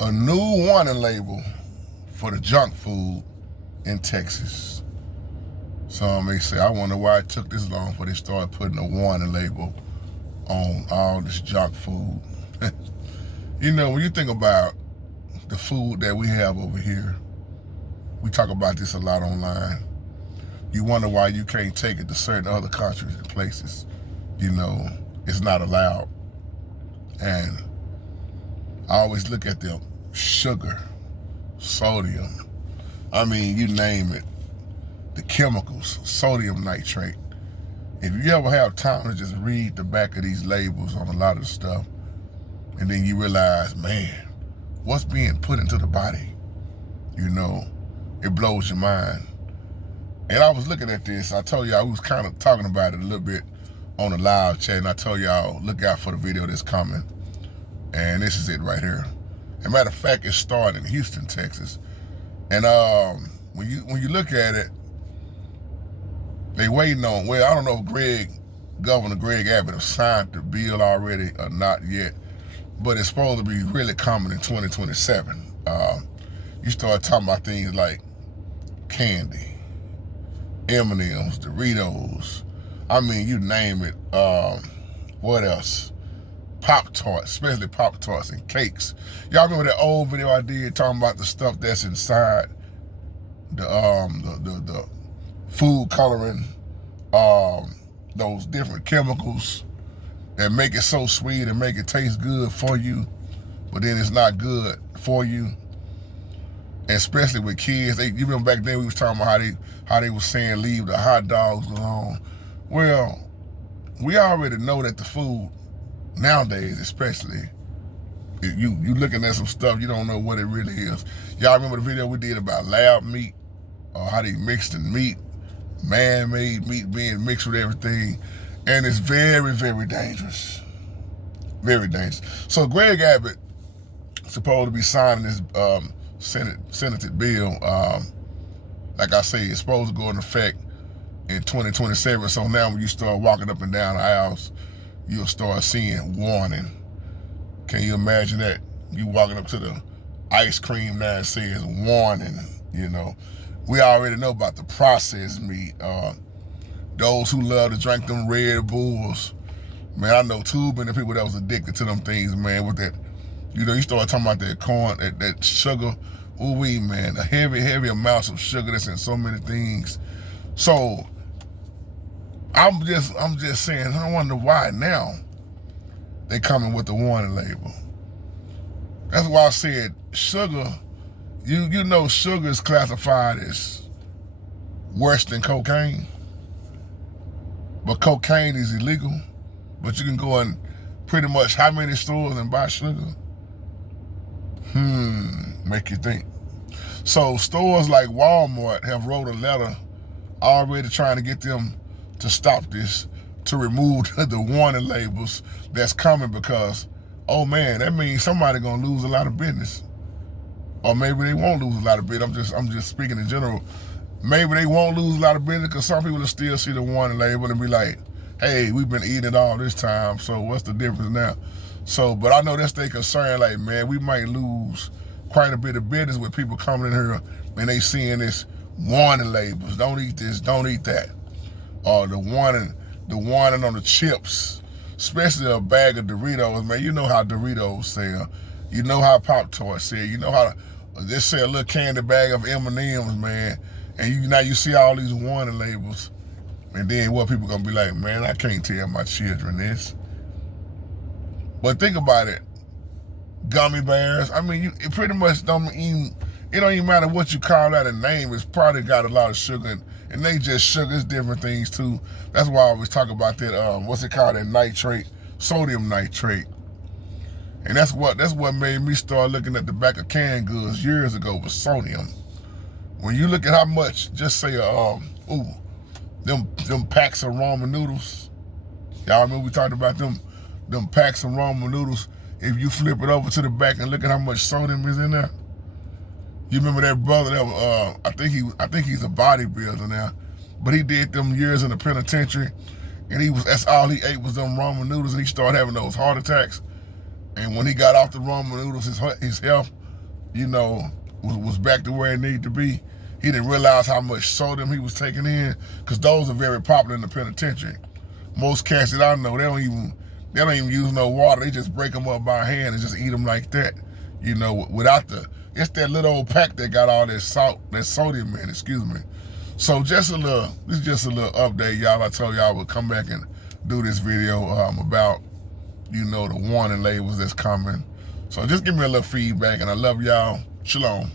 a new warning label for the junk food in Texas. Some may say, I wonder why it took this long before they started putting a warning label on all this junk food. You know, when you think about the food that we have over here, we talk about this a lot online. You wonder why you can't take it to certain other countries and places. You know, it's not allowed. And I always look at the sugar, sodium, I mean, you name it, the chemicals, sodium nitrate. If you ever have time to just read the back of these labels on a lot of stuff, and then you realize, man, what's being put into the body? You know, it blows your mind. And I was looking at this, I told you I was kind of talking about it a little bit on the live chat, and I told y'all, look out for the video that's coming. And this is it right here. As a matter of fact, it started in Houston, Texas. And when you look at it, they waiting on, well, I don't know if Governor Greg Abbott have signed the bill already or not yet, but it's supposed to be really coming in 2027. You start talking about things like candy, M&Ms, Doritos, I mean, you name it. What else? Pop-Tarts, especially Pop-Tarts and cakes. Y'all remember that old video I did talking about the stuff that's inside the food coloring, those different chemicals that make it so sweet and make it taste good for you, but then it's not good for you. And especially with kids, you remember back then we was talking about how they was saying leave the hot dogs alone. Well, we already know that the food nowadays, especially, you looking at some stuff, you don't know what it really is. Y'all remember the video we did about lab meat, or how they mixed the meat, man-made meat being mixed with everything, and it's very, very dangerous. Very dangerous. So Greg Abbott supposed to be signing this Senate bill. Like I say, it's supposed to go into effect in 2027. So now when you start walking up and down the aisles, you'll start seeing warning. Can you imagine that? You walking up to the ice cream now and says warning, you know. We already know about the processed meat. Those who love to drink them Red Bulls. Man, I know too many people that was addicted to them things, man, with that, you know, you start talking about that corn, that sugar. Ooh-wee, man, the heavy amounts of sugar that's in so many things. So, I'm just saying, I wonder why now they coming with the warning label. That's why I said sugar, you know sugar is classified as worse than cocaine. But cocaine is illegal. But you can go in pretty much how many stores and buy sugar? Make you think. So stores like Walmart have wrote a letter already trying to get them to stop this, to remove the warning labels that's coming, because, oh man, that means somebody gonna lose a lot of business. Or maybe they won't lose a lot of business. I'm just speaking in general. Maybe they won't lose a lot of business because some people will still see the warning label and be like, hey, we've been eating it all this time, so what's the difference now? So, but I know that's their concern, like, man, we might lose quite a bit of business with people coming in here and they seeing this warning labels. Don't eat this, don't eat that. Or the warning on the chips, especially a bag of Doritos, man. You know how Doritos sell. You know how Pop-Tarts sell. You know how they sell a little candy bag of M&Ms, man. And now you see all these warning labels. And then what people gonna be like, man, I can't tell my children this. But think about it. Gummy bears, I mean, it pretty much don't even matter what you call that a name. It's probably got a lot of sugar and they just sugar. It's different things too. That's why I always talk about that, what's it called, that nitrate, sodium nitrate. And that's what made me start looking at the back of canned goods years ago with sodium. When you look at how much, just say, them packs of ramen noodles. Y'all remember we talked about them packs of ramen noodles? If you flip it over to the back and look at how much sodium is in there. You remember that brother that I think he's a bodybuilder now, but he did them years in the penitentiary, and that's all he ate was them ramen noodles, and he started having those heart attacks. And when he got off the ramen noodles, his health you know, was back to where it needed to be. He didn't realize how much sodium he was taking in, because those are very popular in the penitentiary. Most cats that I know, they don't even use no water. They just break them up by hand and just eat them like that. You know, without it's that little old pack that got all that sodium in, excuse me. So this is just a little update, y'all. I told y'all I would come back and do this video about, you know, the warning labels that's coming. So just give me a little feedback, and I love y'all. Shalom.